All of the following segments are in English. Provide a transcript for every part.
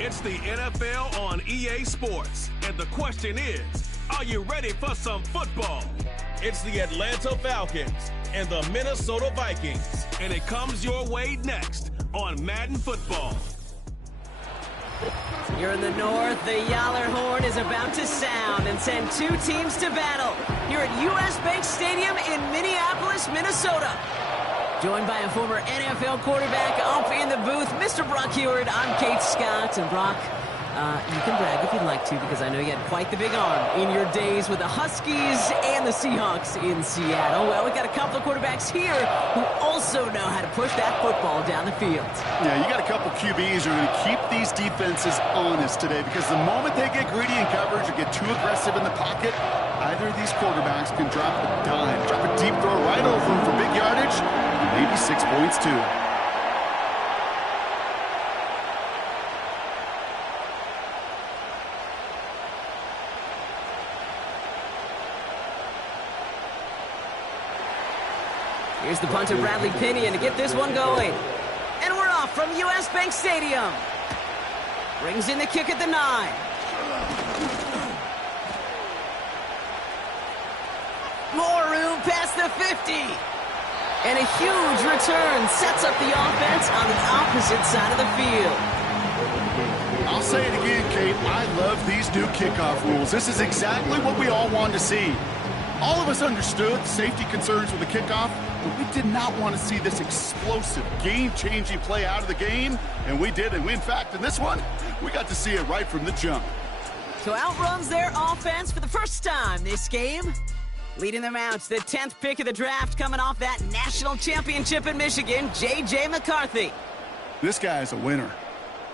It's the NFL on EA Sports, and the question is, are you ready for some football? It's the Atlanta Falcons and the Minnesota Vikings, and it comes your way next on Madden Football. Here in the north, the Yaller horn is about to sound and send two teams to battle here at U.S. Bank Stadium in Minneapolis, Minnesota. Joined by a former NFL quarterback up in the booth, Mr. Brock Heward. I'm Kate Scott, and Brock, you can brag if you'd like to, because I know you had quite the big arm in your days with the Huskies and the Seahawks in Seattle. Well, we've got a couple of quarterbacks here who also know how to push that football down the field. Yeah, you got a couple QBs who are going to keep these defenses honest today, because the moment they get greedy in coverage or get too aggressive in the pocket, either of these quarterbacks can drop a dime, drop a deep throw right over them for big yardage, maybe 6 points too. Here's the punter, Bradley Pinion, to get this one going. And we're off from U.S. Bank Stadium. Brings in the kick at the 9. More room past the 50. And a huge return sets up the offense on the opposite side of the field. I'll say it again, Kate. I love these new kickoff rules. This is exactly what we all wanted to see. All of us understood safety concerns with the kickoff, but we did not want to see this explosive, game-changing play out of the game, and we did. And in fact, in this one, we got to see it right from the jump. So outruns their offense for the first time this game. Leading them out, the 10th pick of the draft, coming off that national championship in Michigan, J.J. McCarthy. This guy is a winner.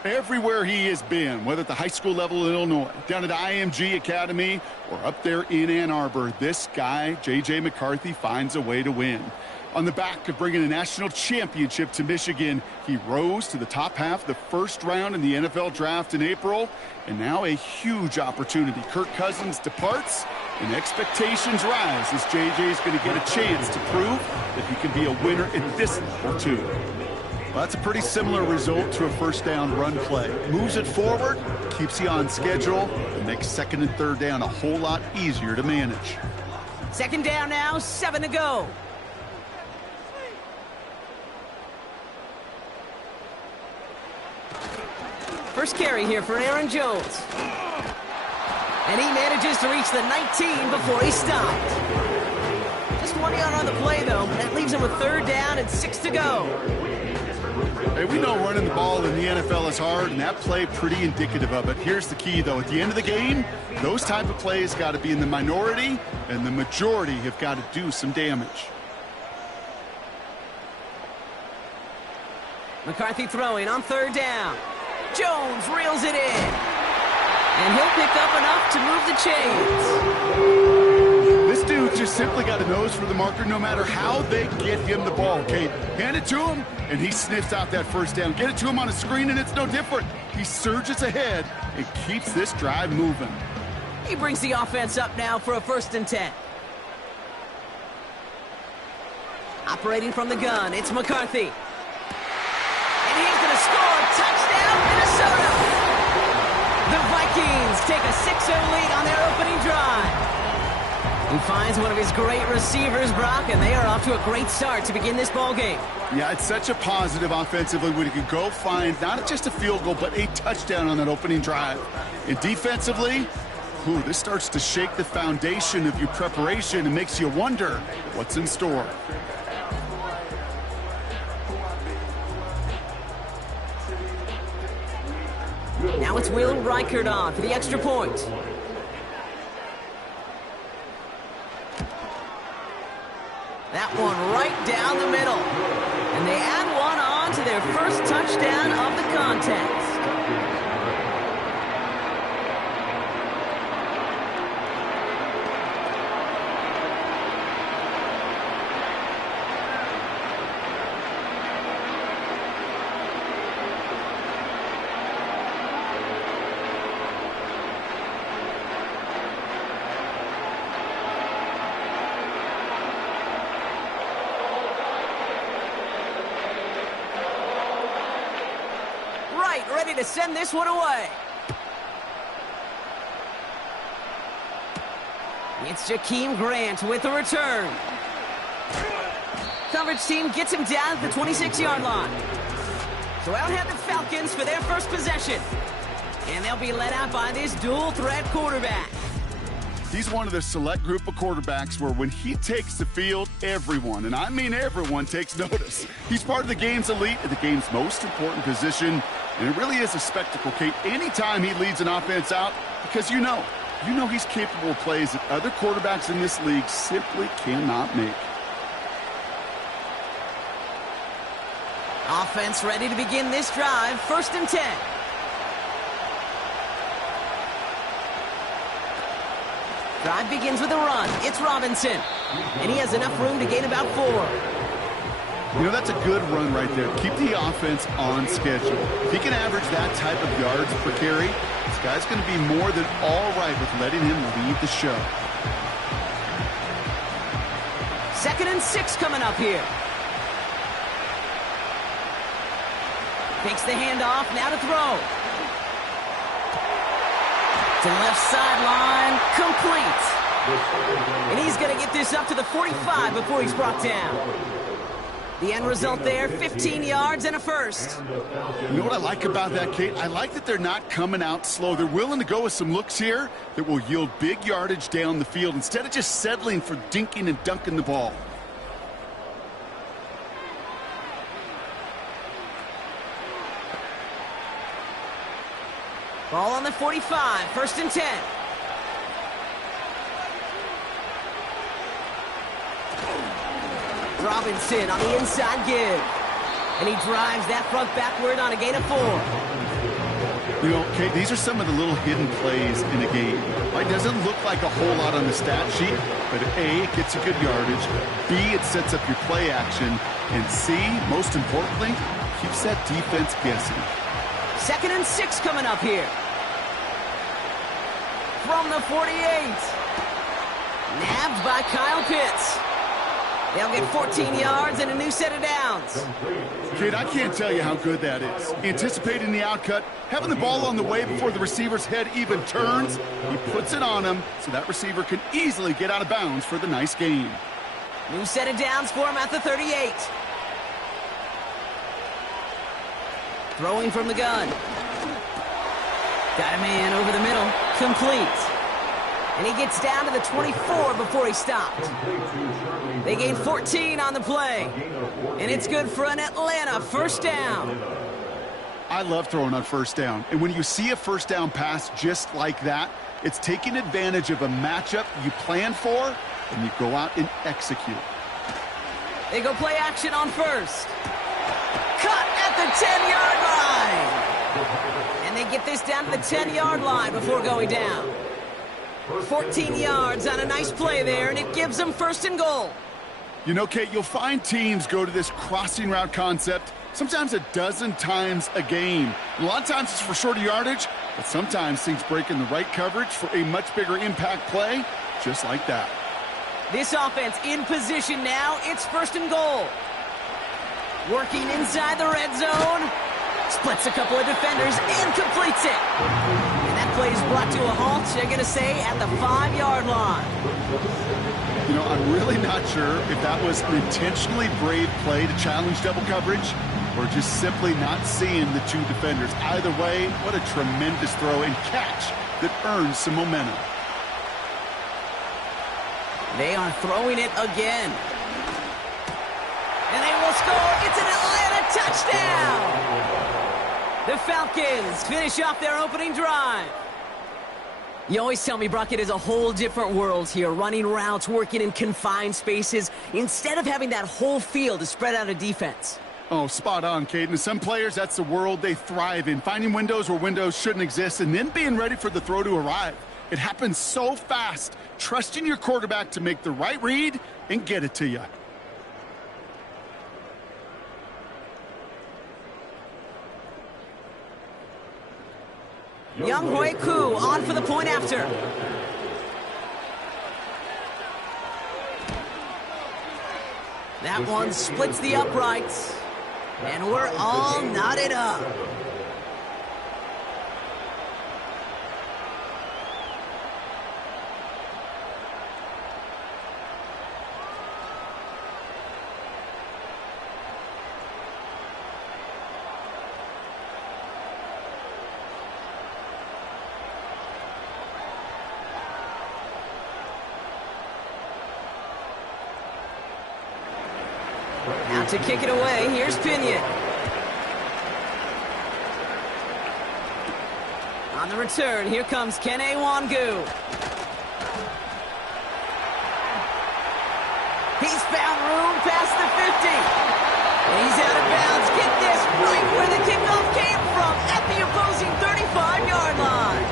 Everywhere he has been, whether at the high school level in Illinois, down at IMG Academy, or up there in Ann Arbor, this guy, J.J. McCarthy, finds a way to win. On the back of bringing a national championship to Michigan, he rose to the top half of the first round in the NFL draft in April, and now a huge opportunity. Kirk Cousins departs, and expectations rise as J.J. is going to get a chance to prove that he can be a winner at this level too. Well, that's a pretty similar result to a first down run play. Moves it forward, keeps you on schedule, and makes second and third down a whole lot easier to manage. Second down now, 7 to go. First carry here for Aaron Jones. And he manages to reach the 19 before he stopped. Just 1 yard on the play, though. That leaves him with third down and 6 to go. Hey, we know running the ball in the NFL is hard, and that play pretty indicative of it. Here's the key, though. At the end of the game, those type of plays got to be in the minority, and the majority have got to do some damage. McCarthy throwing on third down. Jones reels it in. And he'll pick up enough to move the chains. This dude just simply got a nose for the marker no matter how they get him the ball, okay? Hand it to him, and he sniffs out that first down. Get it to him on a screen, and it's no different. He surges ahead and keeps this drive moving. He brings the offense up now for a 1st and 10. Operating from the gun, it's McCarthy. And he's going to score. Touchdown, Minnesota! The Vikings take a 6-0 lead on their opening drive. He finds one of his great receivers, Brock, and they are off to a great start to begin this ball game. Yeah, it's such a positive offensively when he can go find not just a field goal, but a touchdown on that opening drive. And defensively, this starts to shake the foundation of your preparation and makes you wonder what's in store. Now it's Will Reichert on for the extra point. That one right down the middle. And they add one on to their first touchdown of the contest. right, ready to send this one away. It's Jakeem Grant with the return. Coverage team gets him down at the 26-yard line. So out have the Falcons for their first possession. And they'll be led out by this dual-threat quarterback. He's one of the select group of quarterbacks where when he takes the field, everyone, and I mean everyone, takes notice. He's part of the game's elite at the game's most important position, and it really is a spectacle, Kate, anytime he leads an offense out, because you know he's capable of plays that other quarterbacks in this league simply cannot make. Offense ready to begin this drive, 1st and 10. Drive begins with a run. It's Robinson. And he has enough room to gain about 4. You know, that's a good run right there. Keep the offense on schedule. If he can average that type of yards per carry, this guy's going to be more than all right with letting him lead the show. 2nd and 6 coming up here. Takes the handoff, now to throw. To the left sideline, complete. And he's going to get this up to the 45 before he's brought down. The end result there, 15 yards and a first. You know what I like about that, Kate? I like that they're not coming out slow. They're willing to go with some looks here that will yield big yardage down the field instead of just settling for dinking and dunking the ball. Ball on the 45, 1st and 10. Robinson on the inside give. And he drives that front backward on a gain of 4. You know, Kate, these are some of the little hidden plays in a game. It doesn't look like a whole lot on the stat sheet, but A, it gets you good yardage. B, it sets up your play action. And C, most importantly, keeps that defense guessing. 2nd and 6 coming up here. From the 48. Nabbed by Kyle Pitts. They'll get 14 yards and a new set of downs. Kate, I can't tell you how good that is. Anticipating the outcut, having the ball on the way before the receiver's head even turns. He puts it on him so that receiver can easily get out of bounds for the nice gain. New set of downs for him at the 38. Throwing from the gun. Got a man over the middle. Complete. And he gets down to the 24 before he stopped. They gain 14 on the play. And it's good for an Atlanta first down. I love throwing on first down. And when you see a first down pass just like that, it's taking advantage of a matchup you plan for, and you go out and execute. They go play action on first. Cut at the 10-yard line. And they get this down to the 10-yard line before going down. 14 yards on a nice play there, and it gives them 1st and goal. You know, Kate, you'll find teams go to this crossing route concept sometimes a dozen times a game. A lot of times it's for shorter yardage, but sometimes things break in the right coverage for a much bigger impact play, just like that. This offense in position now. It's 1st and goal. Working inside the red zone. Splits a couple of defenders and completes it. And that play is brought to a halt, they're going to say, at the 5-yard line. You know, I'm really not sure if that was an intentionally brave play to challenge double coverage or just simply not seeing the two defenders. Either way, what a tremendous throw and catch that earns some momentum. They are throwing it again. And they will score. It's an Atlanta touchdown. The Falcons finish off their opening drive. You always tell me, Brock, it is a whole different world here, running routes, working in confined spaces, instead of having that whole field to spread out a defense. Oh, spot on, Caden. Some players, that's the world they thrive in, finding windows where windows shouldn't exist and then being ready for the throw to arrive. It happens so fast, trusting your quarterback to make the right read and get it to you. Wk14 on for the point after. That one splits the uprights. And we're all knotted up. Now to kick it away, here's Pinion. On the return, here comes Kene Wangu. He's found room past the 50. And he's out of bounds. Get this, right where the kickoff came from, at the opposing 35-yard line.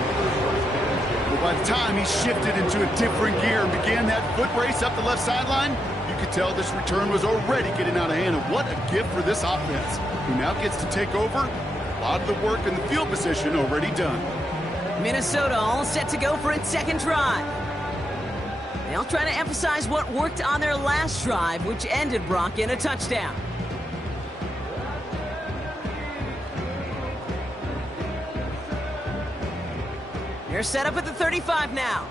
Well, by the time he shifted into a different gear and began that foot race up the left sideline, you could tell this return was already getting out of hand. And what a gift for this offense. He now gets to take over. A lot of the work in the field position already done. Minnesota all set to go for its second drive. They'll try to emphasize what worked on their last drive, which ended, Brock, in a touchdown. They're set up at the 35 now.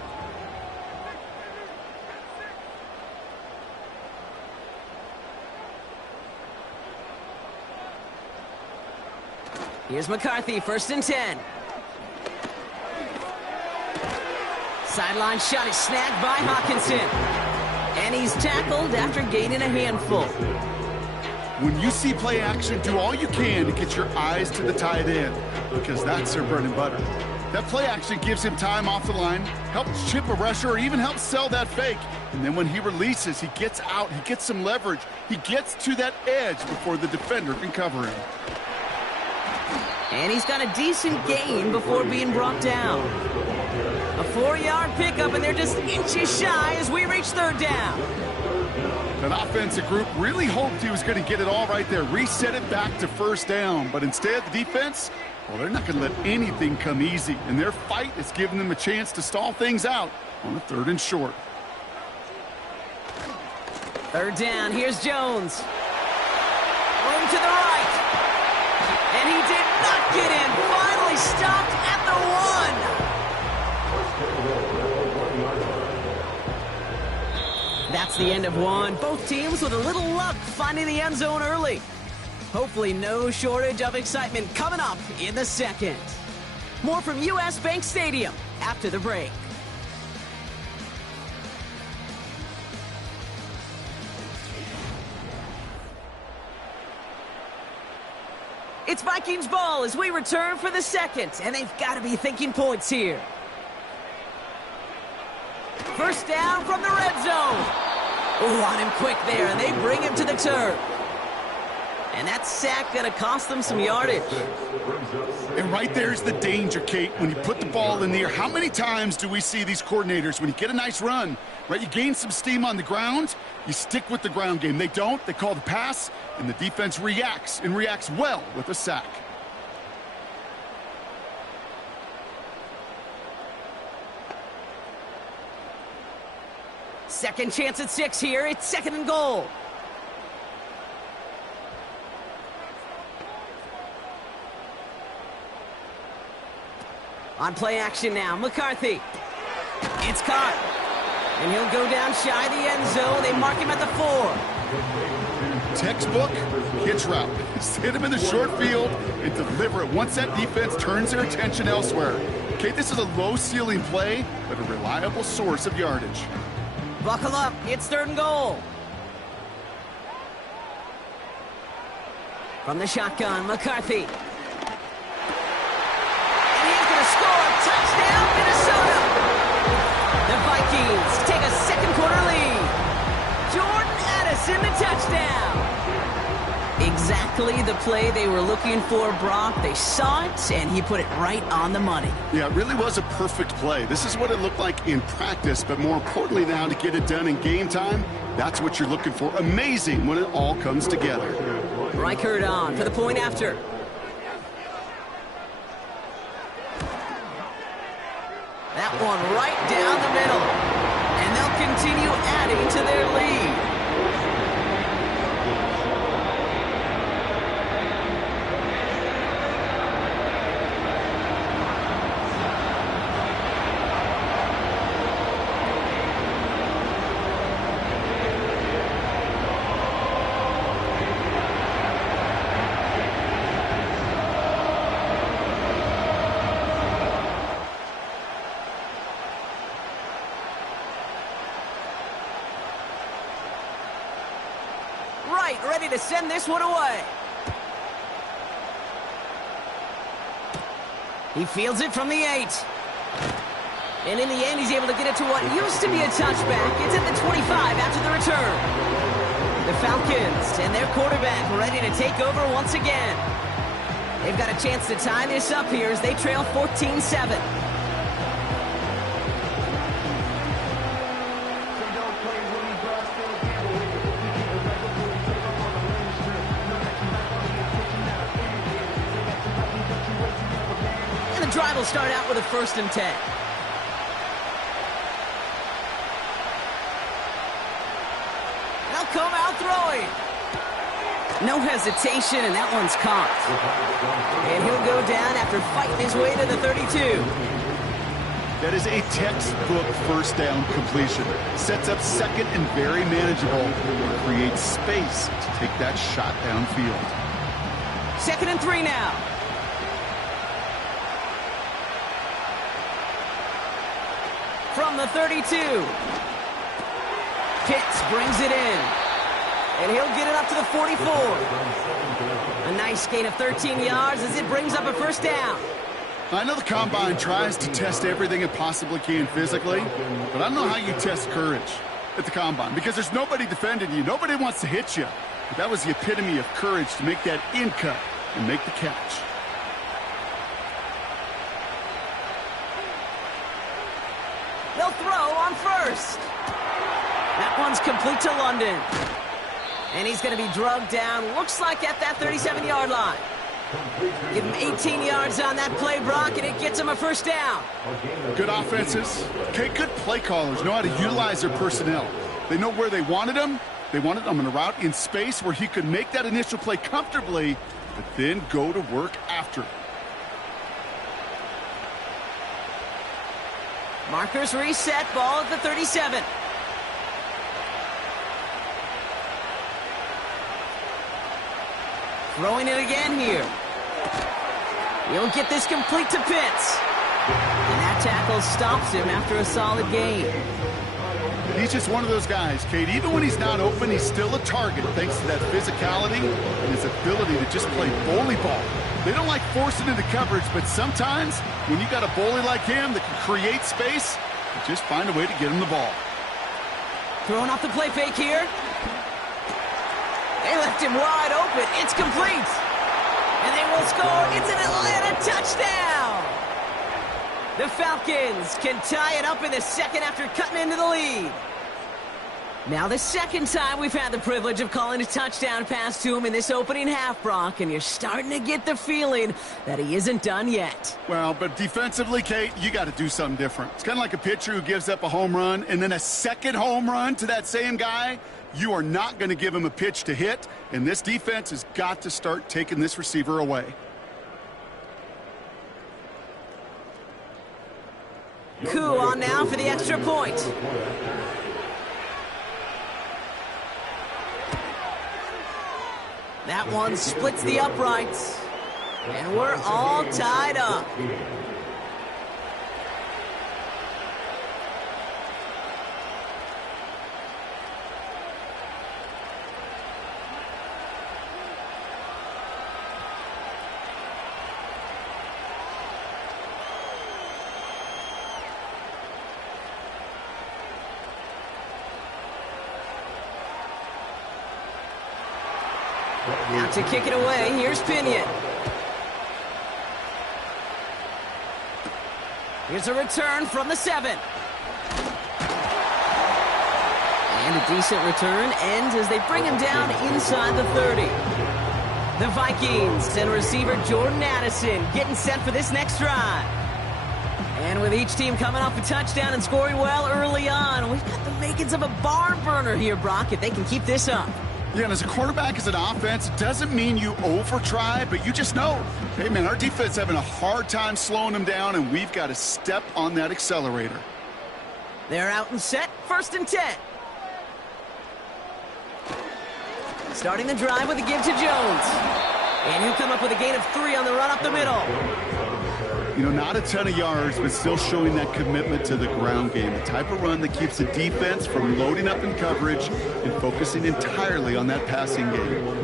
Here's McCarthy, 1st and 10. Sideline shot is snagged by Hawkinson. And he's tackled after gaining a handful. When you see play action, do all you can to get your eyes to the tight end, because that's their bread and butter. That play action gives him time off the line, helps chip a rusher, or even helps sell that fake. And then when he releases, he gets out, he gets some leverage. He gets to that edge before the defender can cover him. And he's got a decent gain before being brought down. A 4-yard pickup, and they're just inches shy as we reach 3rd down. That offensive group really hoped he was going to get it all right there, reset it back to 1st down. But instead, the defense, well, they're not going to let anything come easy. And their fight is giving them a chance to stall things out on a 3rd and short. 3rd down, here's Jones. Room to the right. And he did not get in. Finally stopped at the 1. That's the end of one. Both teams with a little luck finding the end zone early. Hopefully no shortage of excitement coming up in the second. More from US Bank Stadium after the break. It's Vikings ball as we return for the second, and they've got to be thinking points here. 1st down from the red zone. Oh, on him quick there, and they bring him to the turf. And that sack going to cost them some yardage. And right there's the danger, Kate, when you put the ball in the air. How many times do we see these coordinators, when you get a nice run, right, you gain some steam on the ground, you stick with the ground game. They don't. They call the pass, and the defense reacts, and reacts well with a sack. Second chance at 6 here. It's 2nd and goal. On play action now, McCarthy. It's caught. And he'll go down shy of the end zone. They mark him at the 4. Textbook hitch route. Just hit him in the short field and deliver it once that defense turns their attention elsewhere. Okay, this is a low-ceiling play, but a reliable source of yardage. Buckle up. It's 3rd and goal. From the shotgun, McCarthy. And he's going to score. Touchdown, Minnesota. The Vikings take a 2nd quarter lead. Jordan Addison, the touchdown. Exactly the play they were looking for, Brock. They saw it, and he put it right on the money. Yeah, it really was a perfect play. This is what it looked like in practice, but more importantly now to get it done in game time, that's what you're looking for. Amazing when it all comes together. Reichert on for the point after. That one right down the middle. And they'll continue adding to their lead. ready to send this one away. He fields it from the 8. And in the end, he's able to get it to what used to be a touchback. It's at the 25 after the return. The Falcons and their quarterback ready to take over once again. They've got a chance to tie this up here as they trail 14-7. And the drive will start out with a 1st and 10. Come out throwing. No hesitation, and that one's caught. And he'll go down after fighting his way to the 32. That is a textbook 1st down completion. Sets up 2nd and very manageable. And creates space to take that shot downfield. 2nd and 3 now. From the 32. Pitts brings it in. And he'll get it up to the 44. A nice gain of 13 yards as it brings up a 1st down. I know the Combine tries to test everything it possibly can physically, but I don't know how you test courage at the Combine because there's nobody defending you. Nobody wants to hit you. But that was the epitome of courage to make that in cut and make the catch. They'll throw on 1st. That one's complete to London. And he's going to be drugged down, looks like at that 37-yard line. Give him 18 yards on that play, Brock, and it gets him a 1st down. Good offenses. Okay, good play callers know how to utilize their personnel. They know where they wanted him. They wanted him on a route in space where he could make that initial play comfortably, but then go to work after. Markers reset, ball at the 37. Throwing it again here. He'll get this complete to Pitts. And that tackle stops him after a solid gain. He's just one of those guys, Kate. Even when he's not open, he's still a target thanks to that physicality and his ability to just play bully ball. They don't like forcing into coverage, but sometimes when you got a bully like him that can create space, you just find a way to get him the ball. Throwing off the play fake here. They left him wide open. It's complete. And they will score. It's an Atlanta touchdown. The Falcons can tie it up in the 2nd after cutting into the lead. Now the 2nd time we've had the privilege of calling a touchdown pass to him in this opening half, Brock, and you're starting to get the feeling that he isn't done yet. Well, but defensively, Kate, you got to do something different. It's kind of like a pitcher who gives up a home run and then a 2nd home run to that same guy. You are not going to give him a pitch to hit, and this defense has got to start taking this receiver away. Coup on now for the extra point. That one splits the uprights, and we're all tied up. Now to kick it away, here's Pinion. Here's a return from the 7. And a decent return ends as they bring him down inside the 30. The Vikings and receiver Jordan Addison getting set for this next drive. And with each team coming off a touchdown and scoring well early on, we've got the makings of a barn burner here, Brock, if they can keep this up. Yeah, and as a quarterback, as an offense, it doesn't mean you over-try, but you just know, hey, man, our defense having a hard time slowing them down, and we've got to step on that accelerator. They're out and set, 1st and 10. Starting the drive with a give to Jones. And he'll come up with a gain of 3 on the run up the middle. You know, not a ton of yards, but still showing that commitment to the ground game. The type of run that keeps the defense from loading up in coverage and focusing entirely on that passing game.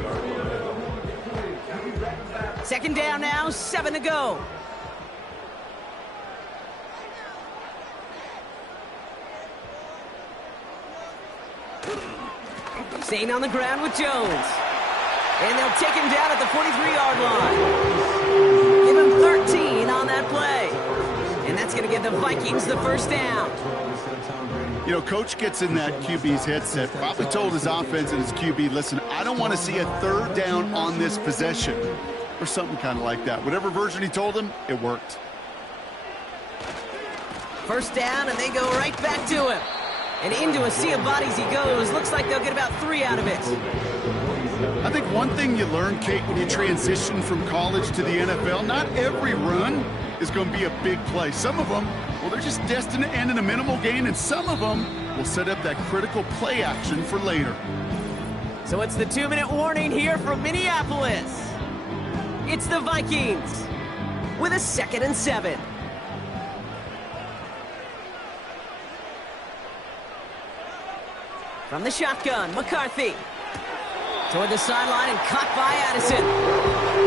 Second down now, 7 to go. Staying on the ground with Jones. And they'll take him down at the 43-yard line. Give him 13 on that play. And that's going to give the Vikings the first down. You know, Coach gets in that QB's headset, probably told his offense and his QB, listen, I don't want to see a third down on this possession. Or something kind of like that. Whatever version he told him, it worked. First down, and they go right back to him. And into a sea of bodies he goes. Looks like they'll get about 3 out of it. I think one thing you learn, Kate, when you transition from college to the NFL, not every run is going to be a big play. Some of them, well, they're just destined to end in a minimal gain, and some of them will set up that critical play action for later. So it's the 2-minute warning here from Minneapolis. It's the Vikings with a 2nd and 7. From the shotgun, McCarthy. Toward the sideline and caught by Addison.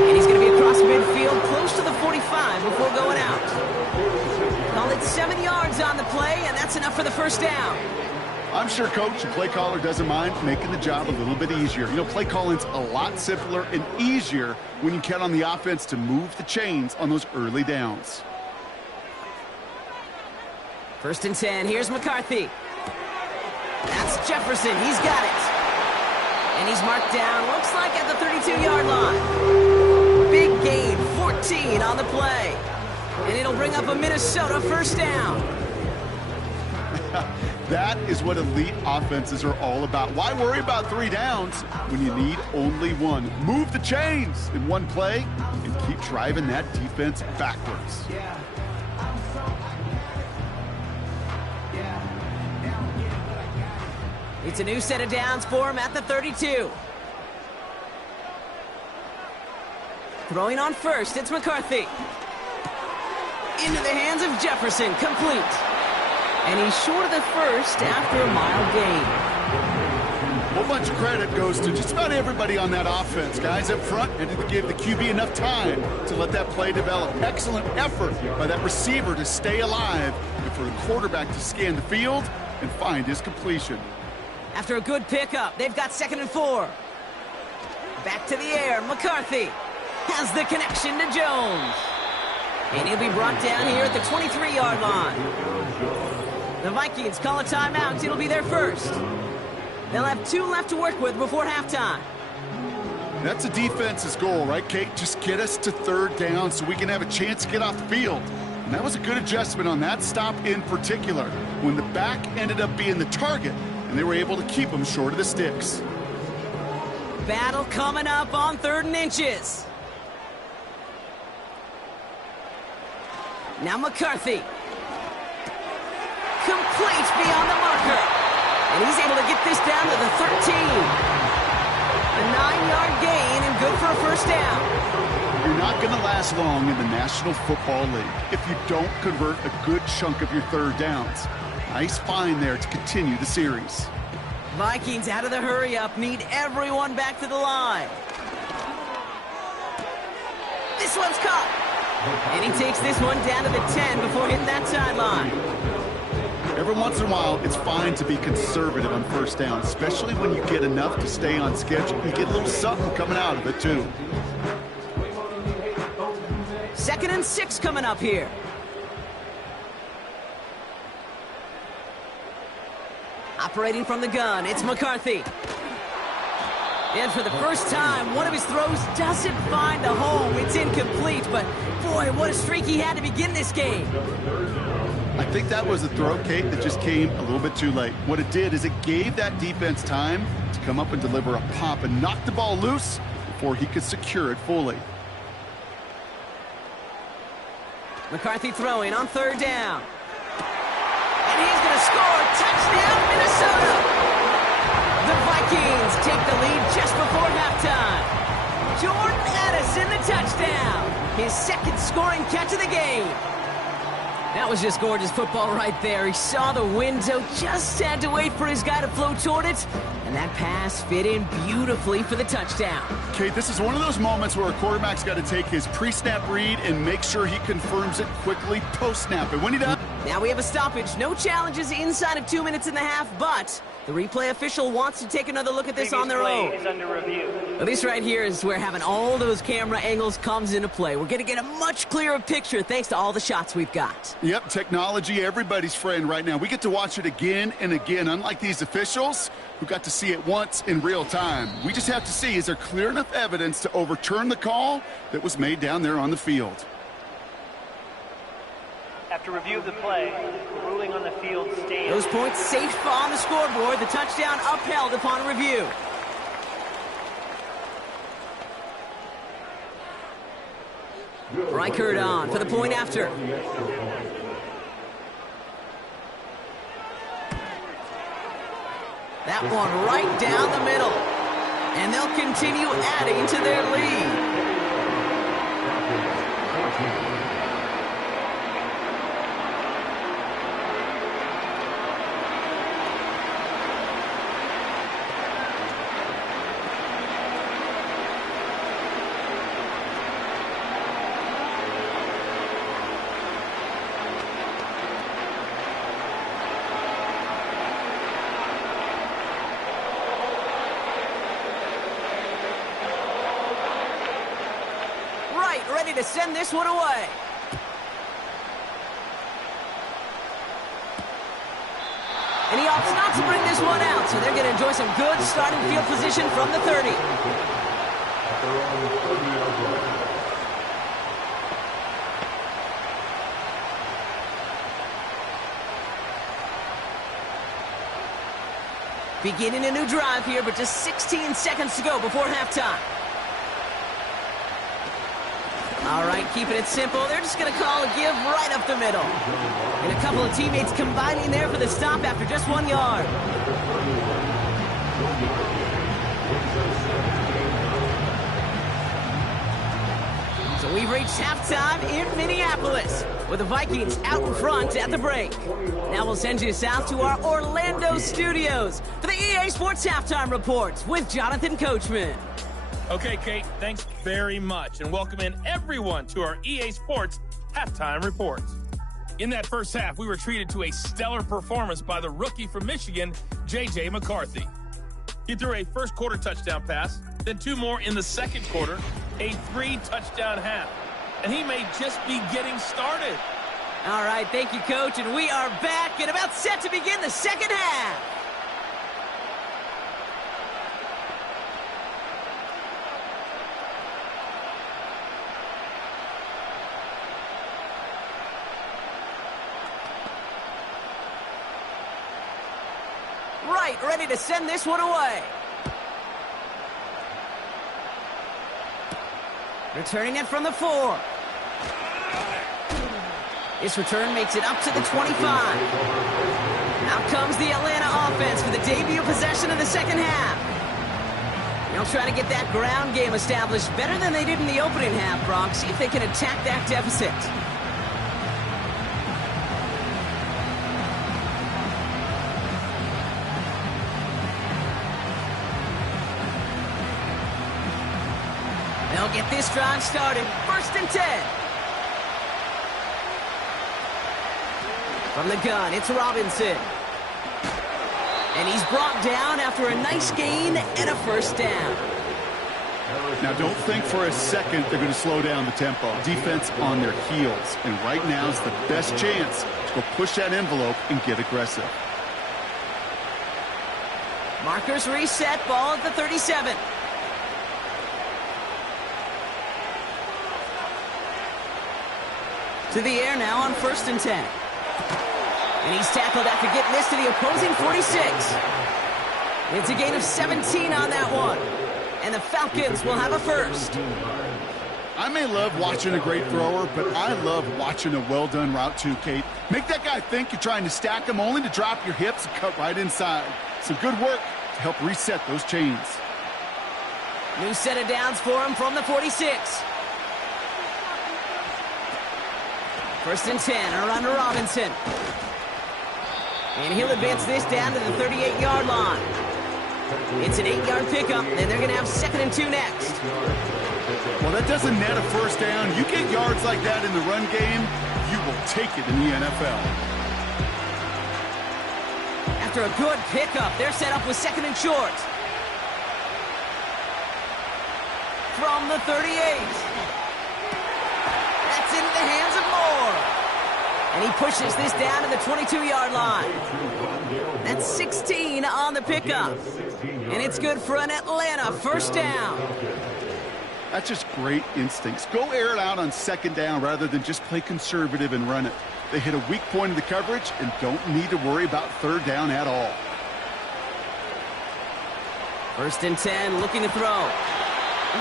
And he's going to be across midfield, close to the 45 before going out. Call it 7 yards on the play, and that's enough for the first down. I'm sure Coach, the play caller, doesn't mind making the job a little bit easier. You know, play calling's a lot simpler and easier when you count on the offense to move the chains on those early downs. 1st and 10, here's McCarthy. That's Jefferson, he's got it. And he's marked down, looks like at the 32-yard line. Big gain, 14 on the play. And it'll bring up a Minnesota first down. That is what elite offenses are all about. Why worry about 3 downs when you need only 1? Move the chains in one play and keep driving that defense backwards. It's a new set of downs for him at the 32. Throwing on first, it's McCarthy. Into the hands of Jefferson, complete. And he's short of the first after a mild gain. A whole bunch of credit goes to just about everybody on that offense. Guys up front had to give the QB enough time to let that play develop. Excellent effort by that receiver to stay alive and for the quarterback to scan the field and find his completion. After a good pickup, they've got 2nd and 4. Back to the air, McCarthy has the connection to Jones. And he'll be brought down here at the 23-yard line. The Vikings call a timeout. It'll be their first. They'll have 2 left to work with before halftime. That's a defense's goal, right, Kate? Just get us to 3rd down so we can have a chance to get off the field. And that was a good adjustment on that stop in particular, when the back ended up being the target, and they were able to keep him short of the sticks. Battle coming up on 3rd and inches. Now McCarthy. Complete beyond the marker. And he's able to get this down to the 13. A 9-yard gain and good for a first down. You're not going to last long in the National Football League if you don't convert a good chunk of your 3rd downs. Nice find there to continue the series. Vikings out of the hurry-up need everyone back to the line. This one's caught. And he takes this one down to the 10 before hitting that sideline. Every once in a while, it's fine to be conservative on 1st down, especially when you get enough to stay on schedule. You get a little something coming out of it, too. 2nd and 6 coming up here. Operating from the gun, it's McCarthy. And for the first time, one of his throws doesn't find a home. It's incomplete, but boy, what a streak he had to begin this game. I think that was a throw, Kate, that just came a little bit too late. What it did is it gave that defense time to come up and deliver a pop and knock the ball loose before he could secure it fully. McCarthy throwing on 3rd down. And he's going to score. Touchdown, Minnesota! The Vikings take the lead just before halftime. Jordan Addison, the touchdown. His second scoring catch of the game. That was just gorgeous football right there. He saw the window, just had to wait for his guy to flow toward it, and that pass fit in beautifully for the touchdown. Kate, this is one of those moments where a quarterback's got to take his pre-snap read and make sure he confirms it quickly post-snap. And when he does... Now we have a stoppage. No challenges inside of 2 minutes and a half, but the replay official wants to take another look at this on their own. Is under review. Well, this right here is where having all those camera angles comes into play. We're going to get a much clearer picture thanks to all the shots we've got. Yep, technology, everybody's friend right now. We get to watch it again and again, unlike these officials who got to see it once in real time. We just have to see, is there clear enough evidence to overturn the call that was made down there on the field? After review of the play, the ruling on the field stands. Those points safe on the scoreboard. The touchdown upheld upon review. Reichert on for the point after. That one right down the middle. And they'll continue adding to their lead. Ready to send this one away. And he opts not to bring this one out, so they're going to enjoy some good starting field position from the 30. Beginning a new drive here, but just 16 seconds to go before halftime. All right, keeping it simple. They're just going to call a give right up the middle. And a couple of teammates combining there for the stop after just 1 yard. So we've reached halftime in Minneapolis with the Vikings out in front at the break. Now we'll send you south to our Orlando studios for the EA Sports Halftime Report with Jonathan Coachman. Okay, Kate, thanks very much, and welcome in everyone to our EA Sports Halftime Report. In that first half, we were treated to a stellar performance by the rookie from Michigan, J.J. McCarthy. He threw a first-quarter touchdown pass, then 2 more in the second quarter, a 3-touchdown half, and he may just be getting started. All right, thank you, Coach, and we are back and about set to begin the second half. Right, ready to send this one away. Returning it from the 4. This return makes it up to the 25. Out comes the Atlanta offense for the debut possession of the second half. They'll try to get that ground game established better than they did in the opening half, Brock. See if they can attack that deficit. They'll get this drive started. 1st and 10. From the gun, it's Robinson. And he's brought down after a nice gain and a first down. Now, don't think for a second they're going to slow down the tempo. Defense on their heels. And right now is the best chance to go push that envelope and get aggressive. Markers reset, ball at the 37. To the air now on 1st and 10. And he's tackled after getting this to the opposing 46. It's a gain of 17 on that one. And the Falcons will have a first. I may love watching a great thrower, but I love watching a well-done route too, Kate. Make that guy think you're trying to stack him only to drop your hips and cut right inside. Some good work to help reset those chains. New set of downs for him from the 46. First and 10, around to Robinson. And he'll advance this down to the 38-yard line. It's an 8-yard pickup, and they're going to have 2nd and 2 next. Well, that doesn't net a first down. You get yards like that in the run game, you will take it in the NFL. After a good pickup, they're set up with 2nd and short. From the 38. That's into the hands of Moore. And he pushes this down to the 22-yard line. That's 16 on the pickup. And it's good for an Atlanta first down. That's just great instincts. Go air it out on 2nd down rather than just play conservative and run it. They hit a weak point in the coverage and don't need to worry about 3rd down at all. First and 10, looking to throw.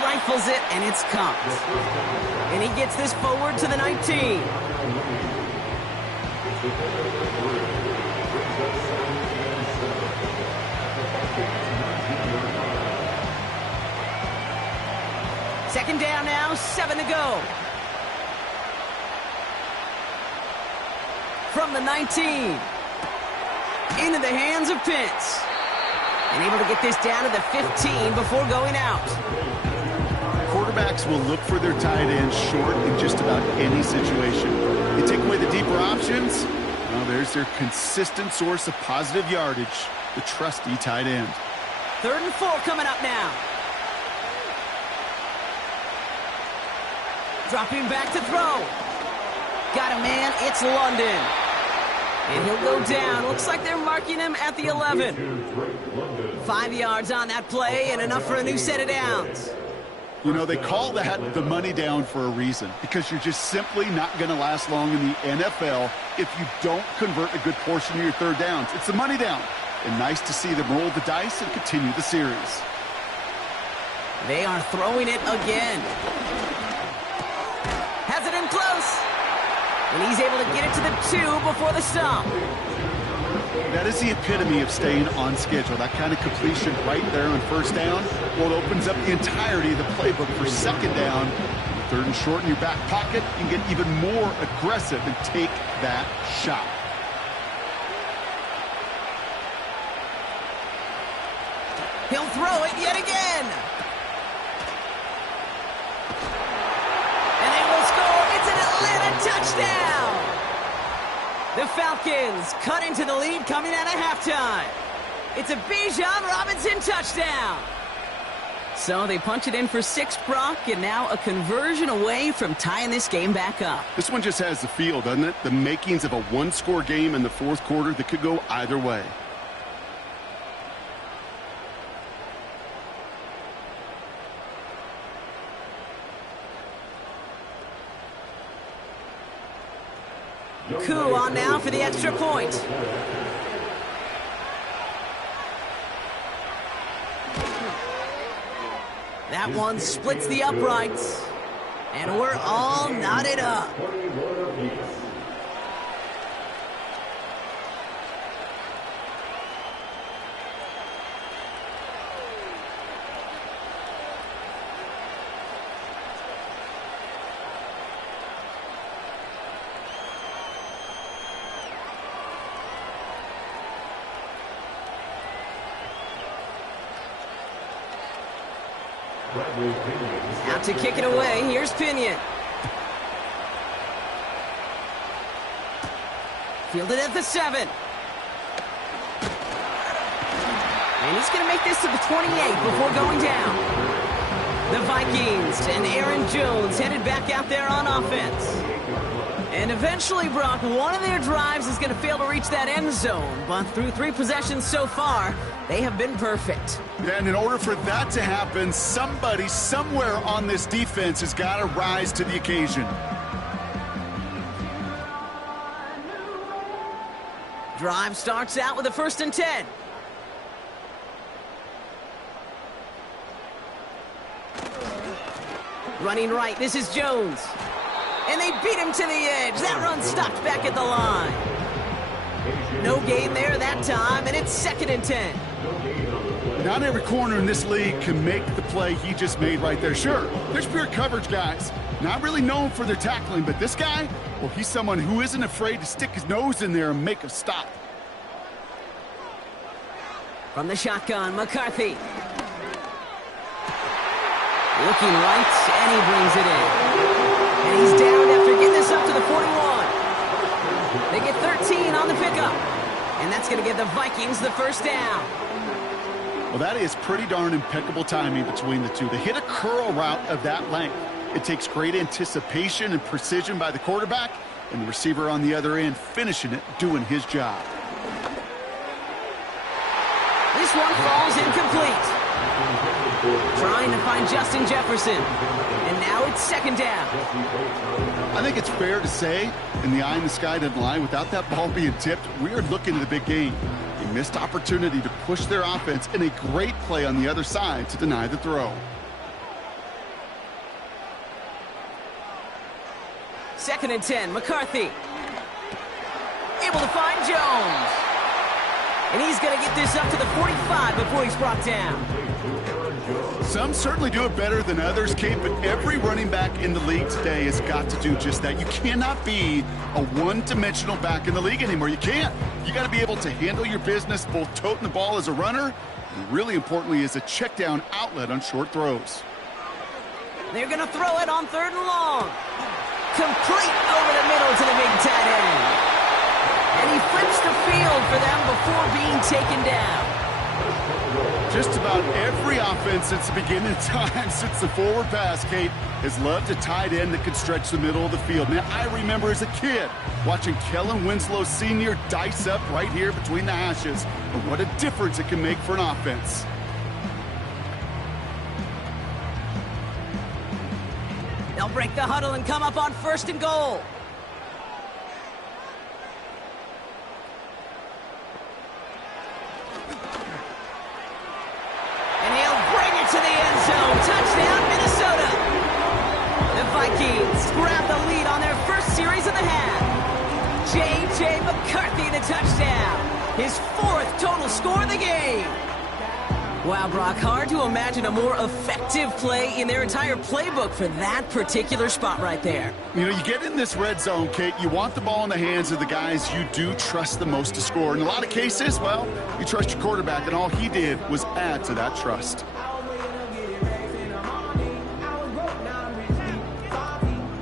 Rifles it, and it's caught. And he gets this forward to the 19. Second down now, 7 to go. From the 19. Into the hands of Pitts. And able to get this down to the 15 before going out. Quarterbacks will look for their tight ends short in just about any situation. They take away the deeper options. Well, there's their consistent source of positive yardage, the trusty tight end. 3rd and 4 coming up now. Dropping back to throw. Got a man, it's London. And he'll go down. Looks like they're marking him at the 11. 5 yards on that play and enough for a new set of downs. You know, they call that the money down for a reason, because you're just simply not going to last long in the NFL if you don't convert a good portion of your 3rd downs. It's the money down. And nice to see them roll the dice and continue the series. They are throwing it again. Has it in close. And he's able to get it to the 2 before the stop. That is the epitome of staying on schedule. That kind of completion right there on 1st down, well, it opens up the entirety of the playbook for 2nd down. 3rd and short in your back pocket, you can get even more aggressive and take that shot. He'll throw it yet again. And they will score. It's an Atlanta touchdown. The Falcons cut into the lead coming out of halftime. It's a Bijan Robinson touchdown. So they punch it in for 6, Brock, and now a conversion away from tying this game back up. This one just has the feel, doesn't it? The makings of a 1-score game in the 4th quarter that could go either way. Coup on now for the extra point. That one splits the uprights. And we're all knotted up. Out to kick it away. Here's Pinion. Fielded at the 7. And he's going to make this to the 28 before going down. The Vikings and Aaron Jones headed back out there on offense. And eventually, Brock, one of their drives is going to fail to reach that end zone. But through 3 possessions so far, they have been perfect. And in order for that to happen, somebody somewhere on this defense has got to rise to the occasion. Drive starts out with a 1st and 10. Running right, this is Jones. And they beat him to the edge. That run stopped back at the line. No gain there that time, and it's 2nd and 10. Not every corner in this league can make the play he just made right there. Sure, there's pure coverage guys, not really known for their tackling, but this guy, well, he's someone who isn't afraid to stick his nose in there and make a stop. From the shotgun, McCarthy. Looking right, and he brings it in. And he's down after getting this up to the 41. They get 13 on the pickup. And that's going to give the Vikings the first down. Well, that is pretty darn impeccable timing between the two. They hit a curl route of that length. It takes great anticipation and precision by the quarterback, and the receiver on the other end finishing it, doing his job. This one falls incomplete. Trying to find Justin Jefferson. And now it's second down. I think it's fair to say, in the eye in the sky doesn't lie, without that ball being tipped, we are looking at a big game. A missed opportunity to push their offense, and a great play on the other side to deny the throw. Second and 10, McCarthy. Able to find Jones. And he's going to get this up to the 45 before he's brought down. Some certainly do it better than others, Kate, but every running back in the league today has got to do just that. You cannot be a one-dimensional back in the league anymore. You can't. You got to be able to handle your business, both toting the ball as a runner, and really importantly as a check-down outlet on short throws. They're going to throw it on third and long. Complete over the middle to the big tight end. And he flips the field for them before being taken down. Just about every offense since the beginning of time, since the forward pass, Kate, has loved a tight end that can stretch the middle of the field. Man, I remember as a kid watching Kellen Winslow Sr. dice up right here between the hashes. And what a difference it can make for an offense. They'll break the huddle and come up on first and goal. And he'll bring it to the end zone. Touchdown, Minnesota. The Vikings grab the lead on their first series of the half. J.J. McCarthy the touchdown. His fourth total score of the game. Wow, Brock, hard to imagine a more effective play in their entire playbook for that particular spot right there. You know, you get in this red zone, Kate, you want the ball in the hands of the guys you do trust the most to score. In a lot of cases, well, you trust your quarterback, and all he did was add to that trust.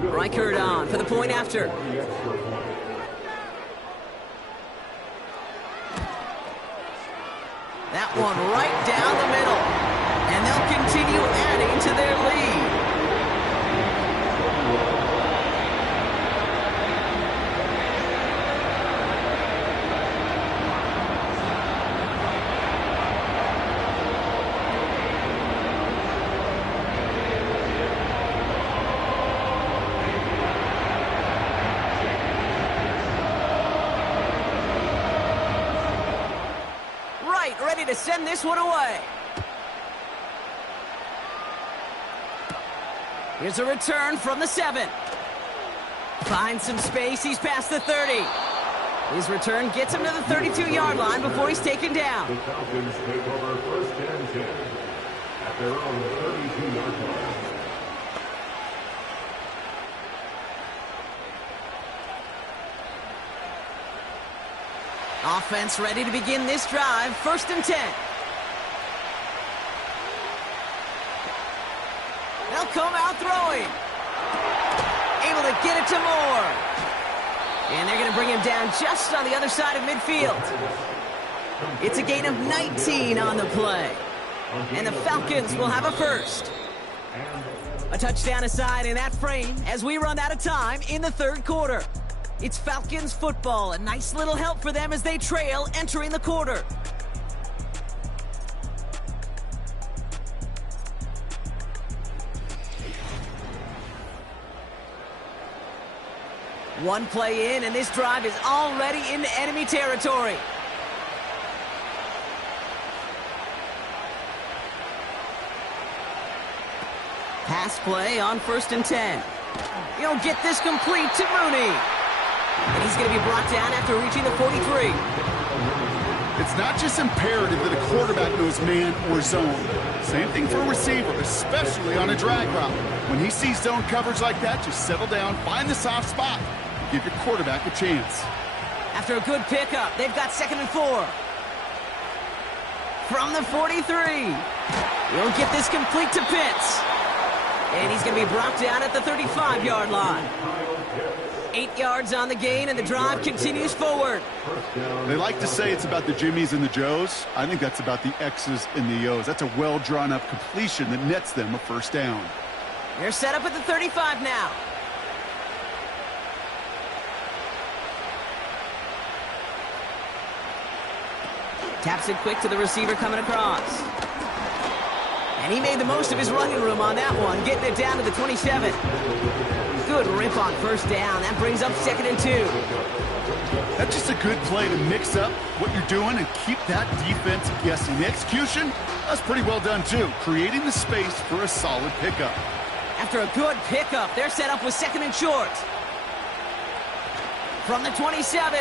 Reichert on for the point after. That one right down the middle. And they'll continue adding to their lead. Ready to send this one away. Here's a return from the 7. Finds some space. He's past the 30. His return gets him to the 32-yard line before he's taken down. The Falcons take over first and 10 at their own 32-yard line. Offense ready to begin this drive. First and 10. They'll come out throwing. Able to get it to Moore. And they're going to bring him down just on the other side of midfield. It's a gain of 19 on the play. And the Falcons will have a first. A touchdown aside in that frame as we run out of time in the third quarter. It's Falcons football. A nice little help for them as they trail entering the quarter. One play in, and this drive is already into enemy territory. Pass play on first and 10. He'll get this complete to Mooney. And he's going to be brought down after reaching the 43. It's not just imperative that a quarterback knows man or zone. Same thing for a receiver, especially on a drag route. When he sees zone coverage like that, just settle down, find the soft spot, and give your quarterback a chance. After a good pickup, they've got 2nd and 4. From the 43. He'll get this complete to Pitts. And he's going to be brought down at the 35-yard line. 8 yards on the gain, and the drive continues forward. They like to say it's about the Jimmies and the Joes. I think that's about the X's and the O's. That's a well-drawn-up completion that nets them a first down. They're set up at the 35 now. Taps it quick to the receiver coming across. And he made the most of his running room on that one, getting it down to the 27. Good rip on first down. That brings up 2nd and 2. That's just a good play to mix up what you're doing and keep that defense guessing. The execution, that's pretty well done too, creating the space for a solid pickup. After a good pickup, they're set up with 2nd and short. From the 27.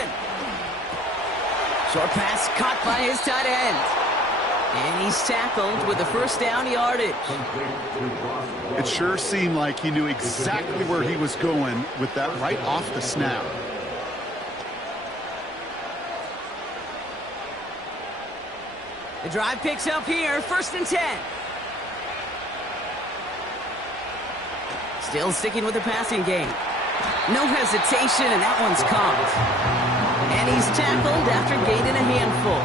Short pass caught by his tight end. And he's tackled with the first down yardage. It sure seemed like he knew exactly where he was going with that right off the snap. The drive picks up here, 1st and 10. Still sticking with the passing game. No hesitation, and that one's caught. And he's tackled after gaining a handful.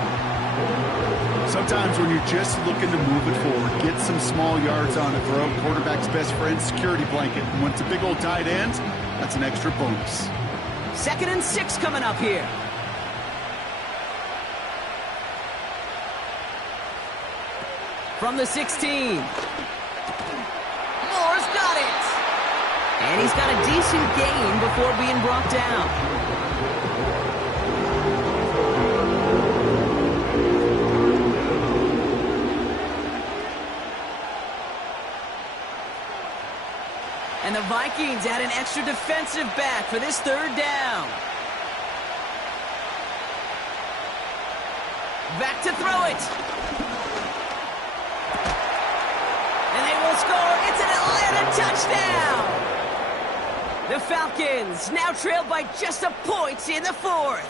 Sometimes when you're just looking to move it forward, get some small yards on a throw, quarterback's best friend, security blanket. And when it's a big old tight end, that's an extra bonus. 2nd and 6 coming up here. From the 16. Moore's got it. And he's got a decent gain before being brought down. And the Vikings add an extra defensive back for this 3rd down. Back to throw it. And they will score. It's an Atlanta touchdown. The Falcons now trailed by just a point in the 4th.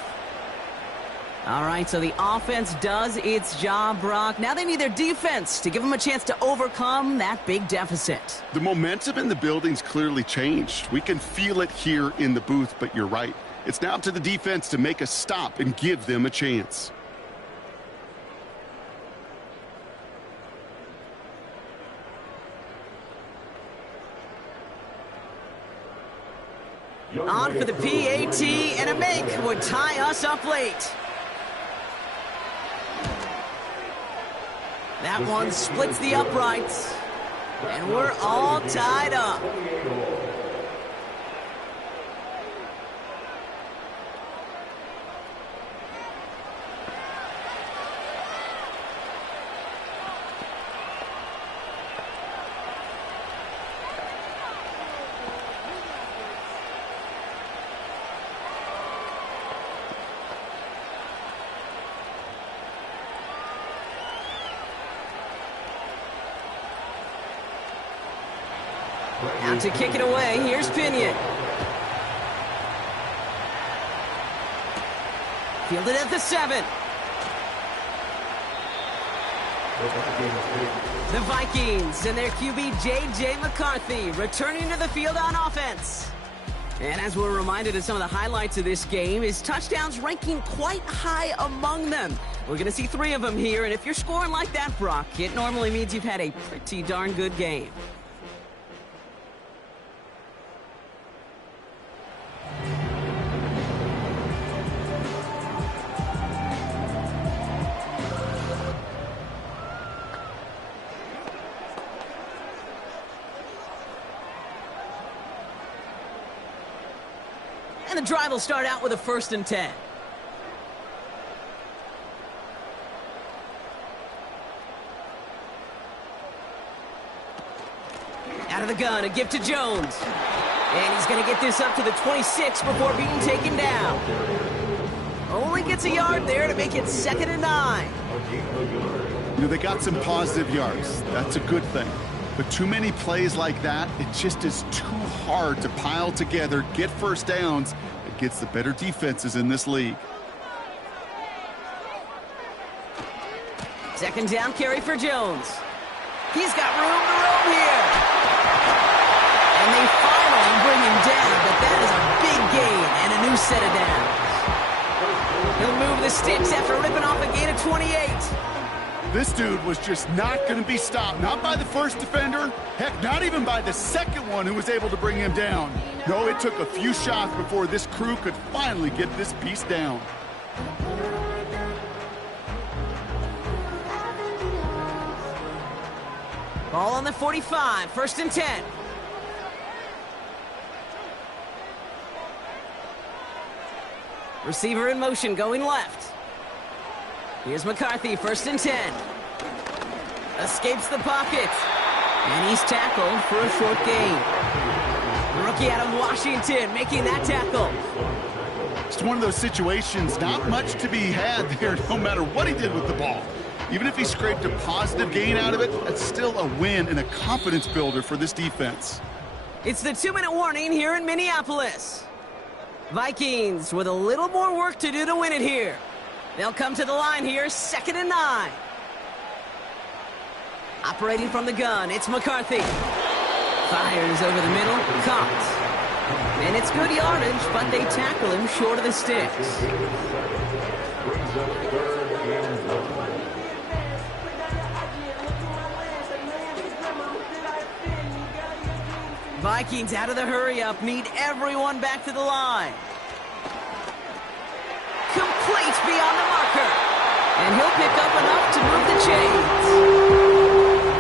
All right, so the offense does its job, Brock. Now they need their defense to give them a chance to overcome that big deficit. The momentum in the building's clearly changed. We can feel it here in the booth, but you're right. It's now up to the defense to make a stop and give them a chance. On for the PAT, and a make would tie us up late. That one splits the uprights, and we're all tied up. Out to kick it away, here's Pinion. Fielded at the 7. The Vikings and their QB J.J. McCarthy returning to the field on offense. And as we're reminded of some of the highlights of this game, his touchdowns ranking quite high among them. We're going to see 3 of them here, and if you're scoring like that, Brock, it normally means you've had a pretty darn good game. And the drive will start out with a 1st and 10. Out of the gun, a give to Jones. And he's going to get this up to the 26 before being taken down. Only gets a yard there to make it 2nd and 9. You know, they got some positive yards. That's a good thing. But too many plays like that, it just is too hard to pile together, get first downs against the better defenses in this league. 2nd down carry for Jones. He's got room to roam here. And they finally bring him down, but that is a big gain and a new set of downs. He'll move the sticks after ripping off a gain of 28. This dude was just not going to be stopped. Not by the first defender. Heck, not even by the second one who was able to bring him down. No, it took a few shots before this crew could finally get this piece down. Ball on the 45, 1st and 10. Receiver in motion, going left. Here's McCarthy, 1st and 10. Escapes the pocket. And he's tackled for a short gain. Rookie out of Washington making that tackle. It's one of those situations, not much to be had there no matter what he did with the ball. Even if he scraped a positive gain out of it, that's still a win and a confidence builder for this defense. It's the 2-minute warning here in Minneapolis. Vikings with a little more work to do to win it here. They'll come to the line here, 2nd and 9. Operating from the gun, it's McCarthy. Fires over the middle, caught. And it's good yardage, but they tackle him short of the sticks. Vikings out of the hurry-up, need everyone back to the line. Complete beyond the marker. And he'll pick up enough to move the chains.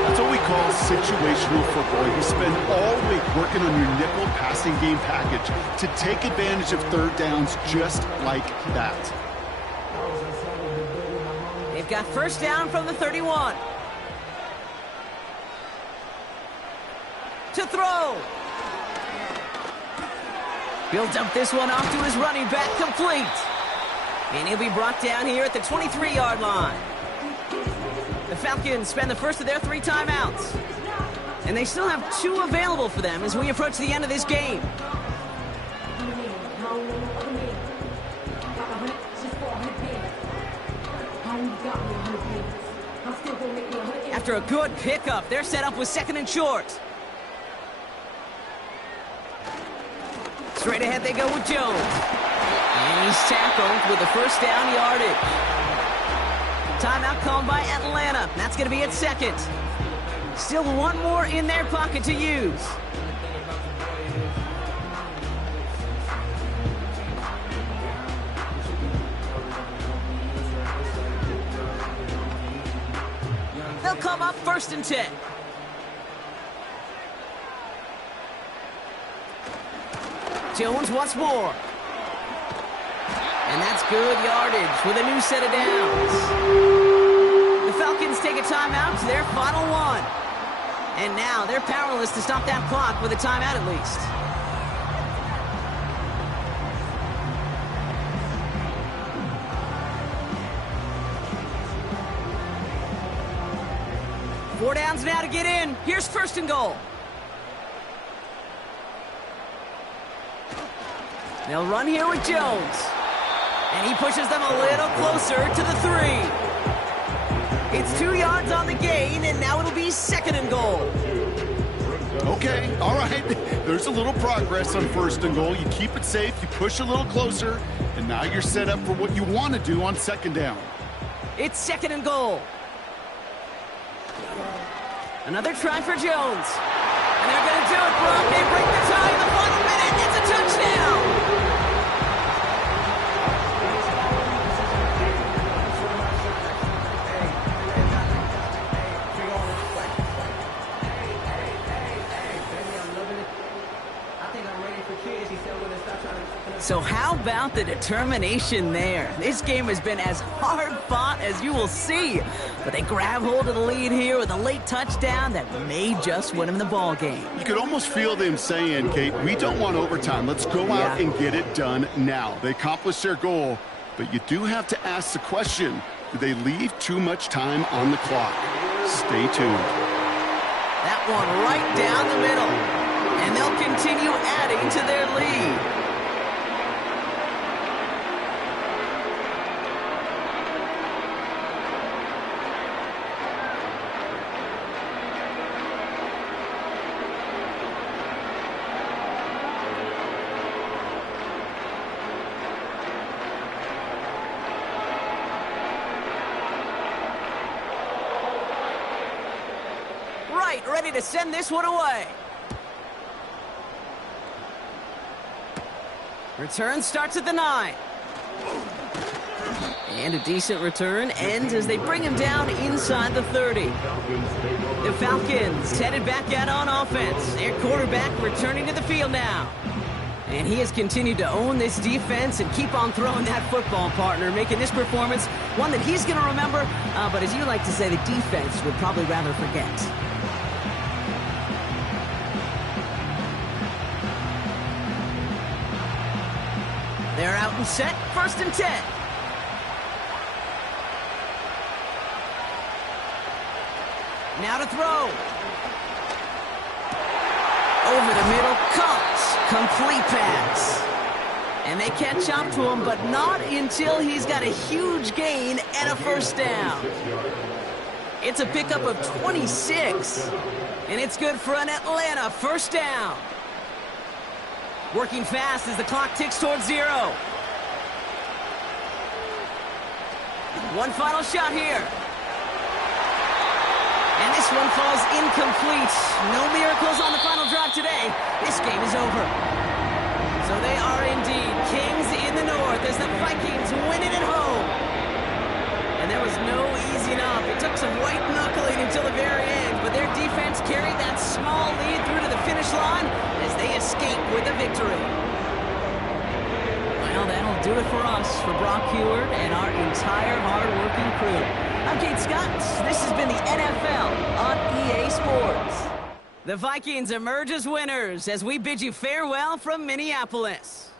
That's what we call situational football. You spend all week working on your nickel passing game package to take advantage of 3rd downs just like that. They've got 1st down from the 31. To throw. He'll dump this one off to his running back, complete. And he'll be brought down here at the 23-yard line. The Falcons spend the first of their 3 timeouts. And they still have 2 available for them as we approach the end of this game. After a good pickup, they're set up with 2nd and short. Straight ahead they go with Jones. And he's tackled with the 1st down yardage. Timeout called by Atlanta. That's going to be at 2nd. Still 1 more in their pocket to use. They'll come up 1st and 10. Jones once more. And that's good yardage with a new set of downs. The Falcons take a timeout to their final 1. And now they're powerless to stop that clock with a timeout at least. Four downs now to get in. Here's 1st and goal. They'll run here with Jones. And he pushes them a little closer to the 3. It's 2 yards on the gain, and now it'll be 2nd and goal. Okay, all right. There's a little progress on 1st and goal. You keep it safe, you push a little closer, and now you're set up for what you want to do on 2nd down. It's 2nd and goal. Another try for Jones. And they're going to do it, Brock. They break the tie in the final minute. It's a touchdown. So how about the determination there? This game has been as hard fought as you will see. But they grab hold of the lead here with a late touchdown that may just win them the ball game. You could almost feel them saying, Kate, we don't want overtime. Let's go out and get it done now. They accomplished their goal, But you do have to ask the question, do they leave too much time on the clock? Stay tuned. That one right down the middle. And they'll continue adding to their lead. Ready to send this one away. Return starts at the 9. And a decent return ends as they bring him down inside the 30. The Falcons headed back out on offense. Their quarterback returning to the field now. And he has continued to own this defense and keep on throwing that football, partner, making this performance one that he's going to remember, but as you like to say, the defense would probably rather forget. They're out and set, 1st and 10. Now to throw. Over the middle, comes. Complete pass. And they catch up to him, but not until he's got a huge gain and a 1st down. It's a pickup of 26. And it's good for an Atlanta 1st down. Working fast as the clock ticks towards 0. One final shot here. And this one falls incomplete. No miracles on the final drive today. This game is over. So they are indeed kings in the north as the Vikings win it at home. And there was no easing up. It took some white knuckling until the very end, but their defense carried that small lead through to the finish line as they escape with a victory. Well, that'll do it for us, for Brock Heward and our entire hard-working crew. I'm Kate Scott. This has been the NFL on EA Sports. The Vikings emerge as winners as we bid you farewell from Minneapolis.